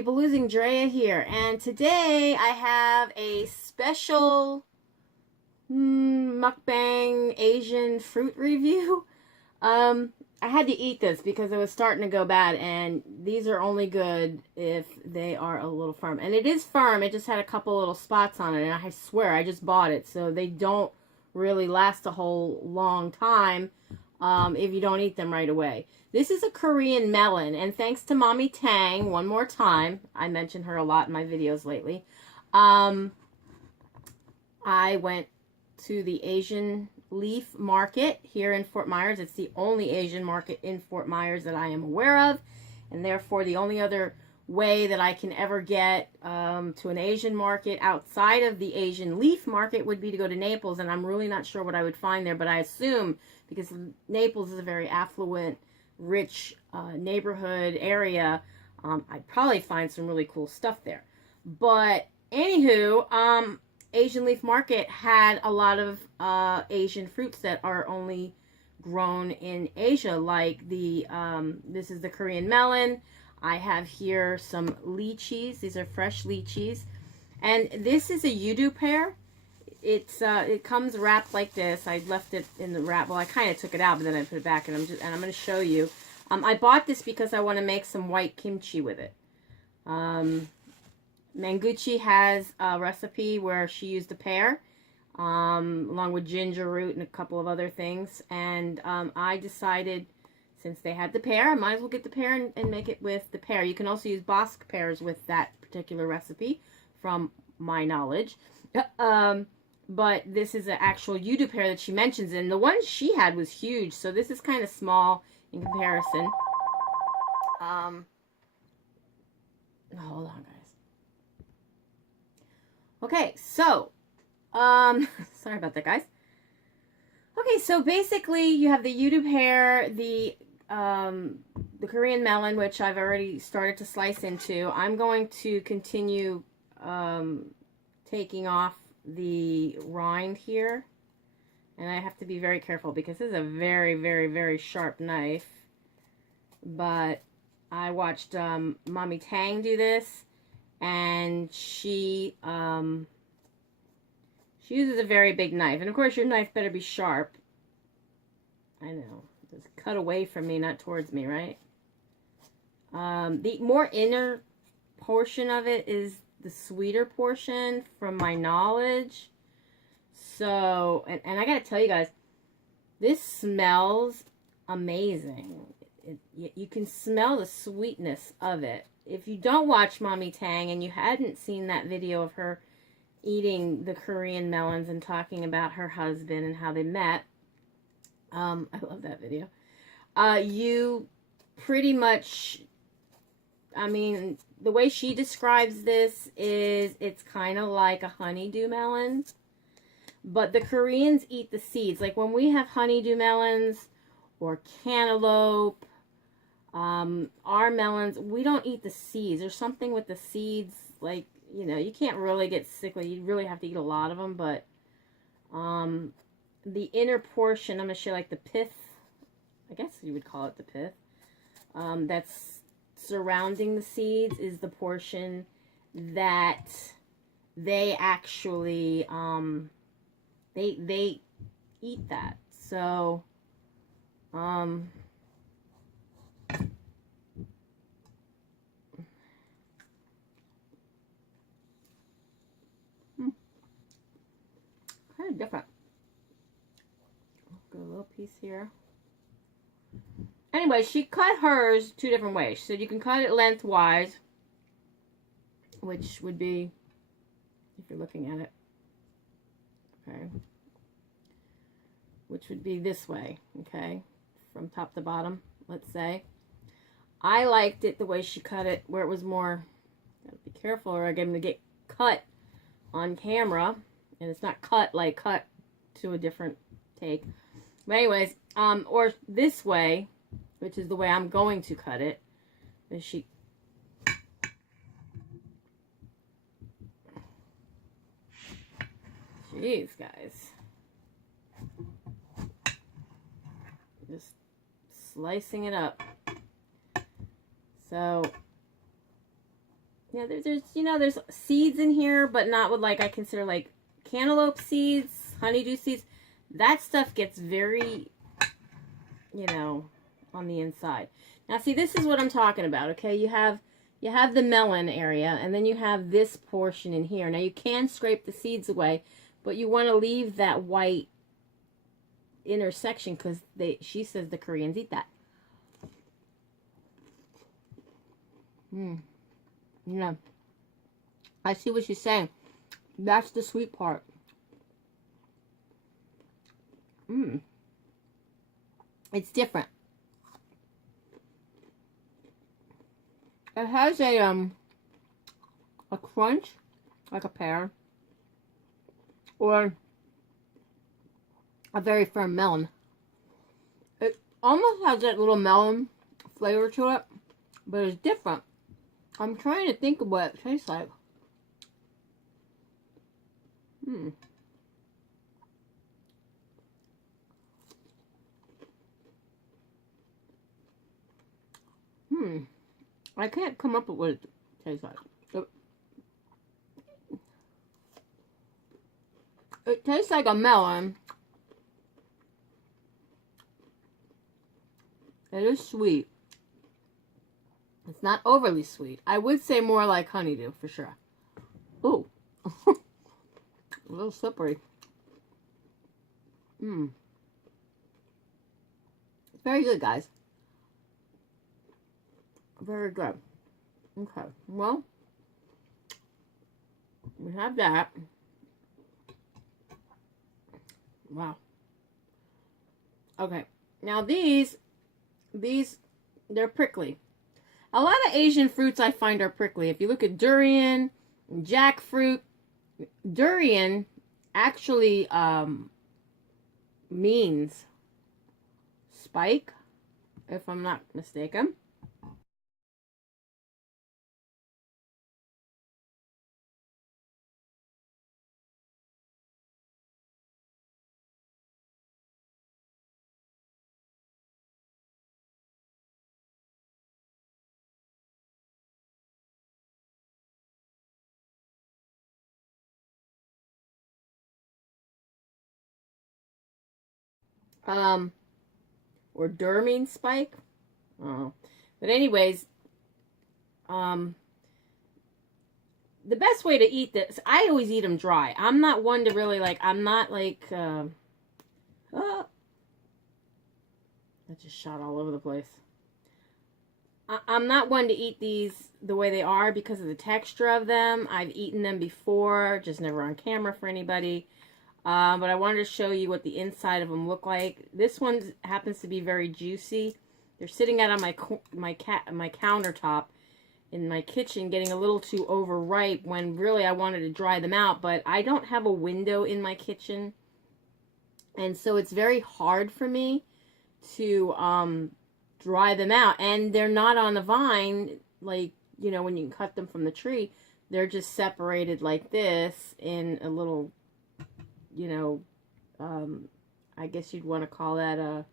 people, LosingDrea here, and today I have a special mukbang Asian fruit review. I had to eat this because it was starting to go bad, and these are only good if they are a little firm. And it is firm, it just had a couple little spots on it, and I swear I just bought it, so they don't really last a whole long time if you don't eat them right away. This is a Korean melon, and thanks to Mommy Tang, one more time, I mention her a lot in my videos lately, I went to the Asian leaf market here in Fort Myers. It's the only Asian market in Fort Myers that I am aware of, and therefore the only other way that I can ever get to an Asian market outside of the Asian leaf market would be to go to Naples, and I'm really not sure what I would find there, but I assume, because Naples is a very affluent, rich neighborhood area, I'd probably find some really cool stuff there. But anywho, Asian leaf market had a lot of Asian fruits that are only grown in Asia, like the this is the Korean melon. I have here some lychees. These are fresh lychees, and this is a Yudu pear. It comes wrapped like this. I left it in the wrap. Well, I kind of took it out, but then I put it back, and I'm going to show you. I bought this because I want to make some white kimchi with it. Manguchi has a recipe where she used a pear, along with ginger root and a couple of other things. And I decided, since they had the pear, I might as well get the pear and make it with the pear. You can also use Bosc pears with that particular recipe, from my knowledge. But this is an actual Yudu pear that she mentions, and the one she had was huge, so this is kind of small in comparison. Hold on, guys. Okay, so, sorry about that, guys. Okay, so basically you have the Yudu pear, the Korean melon, which I've already started to slice into. I'm going to continue taking off the rind here, and I have to be very careful because this is a very, very, very sharp knife. But I watched Mommy Tang do this, and she uses a very big knife, and of course your knife better be sharp. I know, just cut away from me, not towards me, right? The more inner portion of it is the sweeter portion, from my knowledge. So, and I gotta tell you guys, this smells amazing. You can smell the sweetness of it. If you don't watch Mommy Tang and you hadn't seen that video of her eating the Korean melons and talking about her husband and how they met, I love that video. You pretty much, I mean, the way she describes this is it's kind of like a honeydew melon, but the Koreans eat the seeds. Like when we have honeydew melons or cantaloupe, our melons, we don't eat the seeds. There's something with the seeds, like, you know, you can't really get sickly. You really have to eat a lot of them, but the inner portion, I'm going to show like the pith, I guess you would call it the pith, that's surrounding the seeds is the portion that they actually, they eat that. So, kind of different. Got a little piece here. Anyway, she cut hers two different ways. She said you can cut it lengthwise, which would be, if you're looking at it, okay, which would be this way, okay, from top to bottom, let's say. I liked it the way she cut it, where it was more, gotta be careful or I'm going to get cut on camera, and it's not cut like cut to a different take. But anyways, or this way, which is the way I'm going to cut it, is she, jeez, guys, just slicing it up. So Yeah, there's you know, there's seeds in here, but not with like I consider like cantaloupe seeds, honeydew seeds. That stuff gets very, you know, on the inside. Now see, this is what I'm talking about, okay? You have the melon area, and then you have this portion in here. Now you can scrape the seeds away, but you want to leave that white intersection because she says the Koreans eat that. Yeah, I see what she's saying. That's the sweet part. It's different. It has a crunch, like a pear, or a very firm melon. It almost has that little melon flavor to it, but it's different. I'm trying to think of what it tastes like. I can't come up with what it tastes like. It tastes like a melon. It is sweet. It's not overly sweet. I would say more like honeydew for sure. Ooh. A little slippery. It's very good, guys. Very good. Okay. Well, we have that. Wow. Okay. Now these, they're prickly. A lot of Asian fruits I find are prickly. If you look at durian, jackfruit, durian actually means spike, if I'm not mistaken. Or dur means spike. Oh. But anyways, the best way to eat this, I always eat them dry. I'm not one to really like, I'm not like, that just shot all over the place. I'm not one to eat these the way they are because of the texture of them. I've eaten them before, just never on camera for anybody. But I wanted to show you what the inside of them look like. This one happens to be very juicy. They're sitting out on my countertop in my kitchen, getting a little too overripe when really I wanted to dry them out. But I don't have a window in my kitchen, and so it's very hard for me to dry them out. And they're not on a vine, like, you know, when you can cut them from the tree. They're just separated like this in a little, you know, I guess you'd want to call that a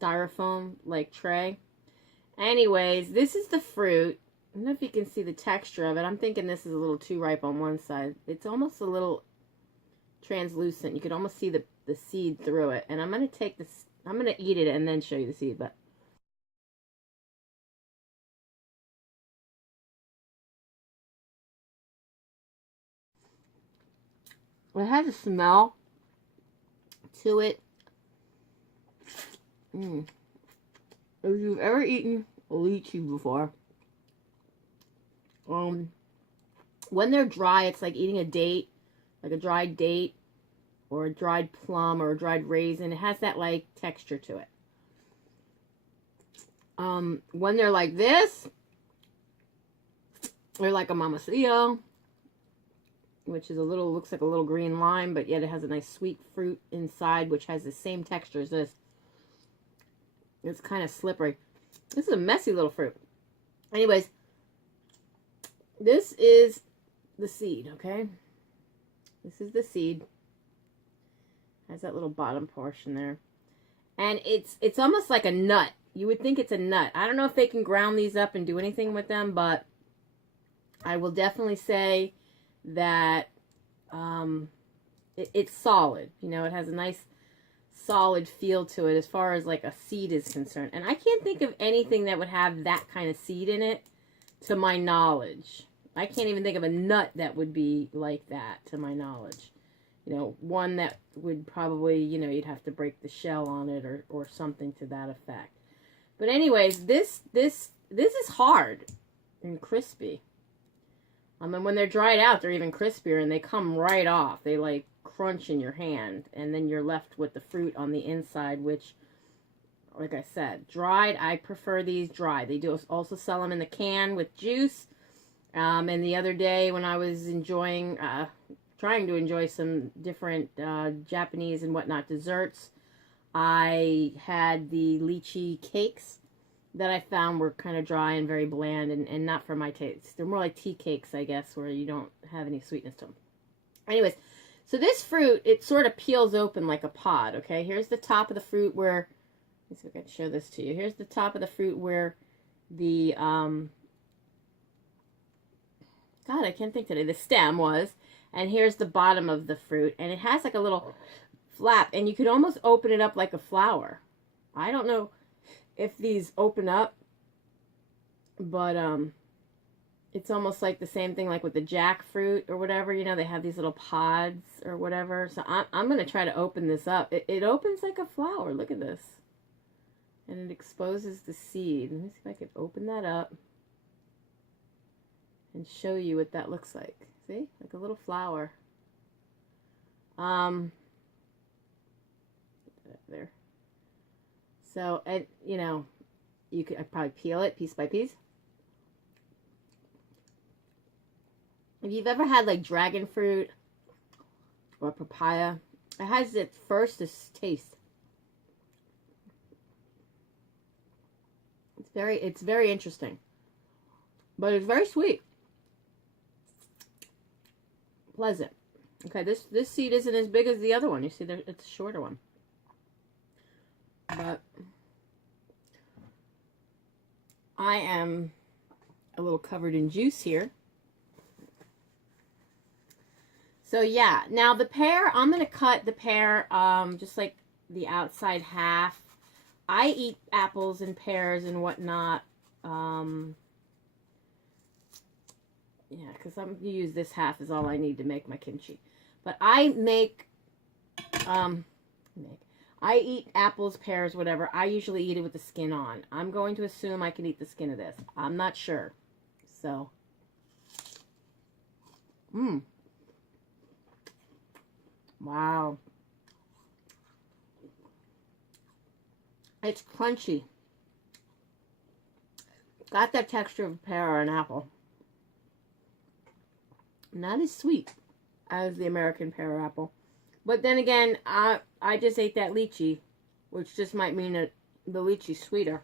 styrofoam like tray. Anyways, this is the fruit. I don't know if you can see the texture of it. I'm thinking this is a little too ripe on one side. It's almost a little translucent. You could almost see the seed through it. And I'm going to take this, I'm going to eat it and then show you the seed. But it has a smell to it. If you've ever eaten lychee before, when they're dry, it's like eating a date, like a dried date, or a dried plum, or a dried raisin. It has that like texture to it. When they're like this, they're like a mamacillo, which is a little, looks like a little green lime, but yet it has a nice sweet fruit inside, which has the same texture as this. It's kind of slippery. This is a messy little fruit. Anyways, this is the seed, okay? This is the seed. Has that little bottom portion there. And it's almost like a nut. You would think it's a nut. I don't know if they can ground these up and do anything with them, but I will definitely say that it's solid. You know, it has a nice solid feel to it as far as like a seed is concerned. And I can't think of anything that would have that kind of seed in it to my knowledge. I can't even think of a nut that would be like that to my knowledge. You know, one that would probably, you know, you'd have to break the shell on it or something to that effect. But anyways, this is hard and crispy. And when they're dried out, they're even crispier and they come right off. They like crunch in your hand, and then you're left with the fruit on the inside, which, like I said, dried, I prefer these dried. They do also sell them in the can with juice. And the other day when I was enjoying, trying to enjoy some different Japanese and whatnot desserts, I had the lychee cakes that I found were kind of dry and very bland and not for my taste. They're more like tea cakes, I guess, where you don't have any sweetness to them. Anyways, so this fruit, it sort of peels open like a pod, okay? Here's the top of the fruit where, let's see if I can show this to you. Here's the top of the fruit where the, God, I can't think today, the stem was. And here's the bottom of the fruit. And it has like a little flap, and you could almost open it up like a flower. I don't know if these open up, but it's almost like the same thing like with the jackfruit or whatever, you know, they have these little pods or whatever. So I'm going to try to open this up. It opens like a flower. Look at this. And it exposes the seed. Let me see if I can open that up and show you what that looks like. See? Like a little flower. There. So, and you know, you could probably peel it piece by piece. If you've ever had like dragon fruit or papaya, it has its first taste. It's very interesting, but it's very sweet, pleasant. Okay, this seed isn't as big as the other one. You see, it's a shorter one. But I am a little covered in juice here. So yeah, now the pear, I'm going to cut the pear just like the outside half. I eat apples and pears and whatnot. Yeah, because I'm going to use this half is all I need to make my kimchi. But I I eat apples, pears, whatever. I usually eat it with the skin on. I'm going to assume I can eat the skin of this. I'm not sure. So. Wow. It's crunchy. Got that texture of a pear or an apple. Not as sweet as the American pear or apple. But then again, I just ate that lychee, which just might mean that the lychee's sweeter.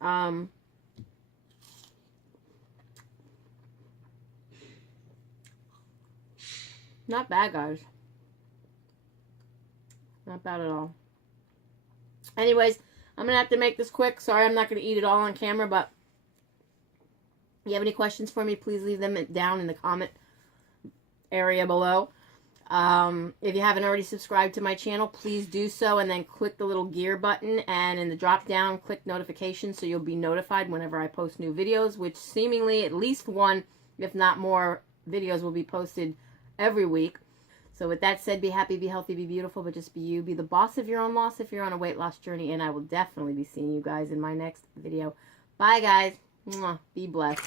Not bad, guys. Not bad at all. Anyways, I'm going to have to make this quick. Sorry, I'm not going to eat it all on camera, but if you have any questions for me, please leave them down in the comment area below. If you haven't already subscribed to my channel, please do so, and then click the little gear button, and in the drop down, click notifications so you'll be notified whenever I post new videos, which seemingly at least one, if not more, videos will be posted every week. So with that said, be happy, be healthy, be beautiful, but just be you. Be the boss of your own loss if you're on a weight loss journey, and I will definitely be seeing you guys in my next video. Bye, guys. Mwah. Be blessed.